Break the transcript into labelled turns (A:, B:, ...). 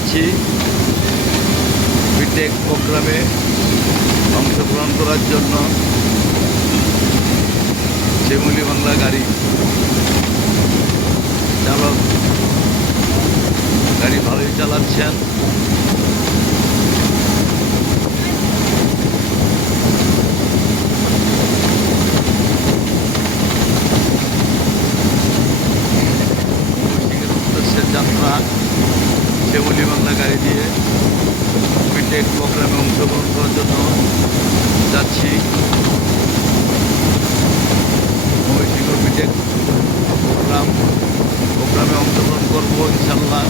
A: যাচ্ছি। বিটেক প্রোগ্রামে অংশগ্রহণ করার জন্য। শ্যামলি বাংলা গাড়ি। চালক। গাড়ি ভালোই চালাচ্ছেন। যাত্রা। শ্যামলি বাংলা গাড়ি দিয়ে বিটেক প্রোগ্রামে অংশগ্রহণ করার জন্য যাচ্ছি। বিটেক প্রোগ্রাম, প্রোগ্রামে অংশগ্রহণ করব ইনশাল্লাহ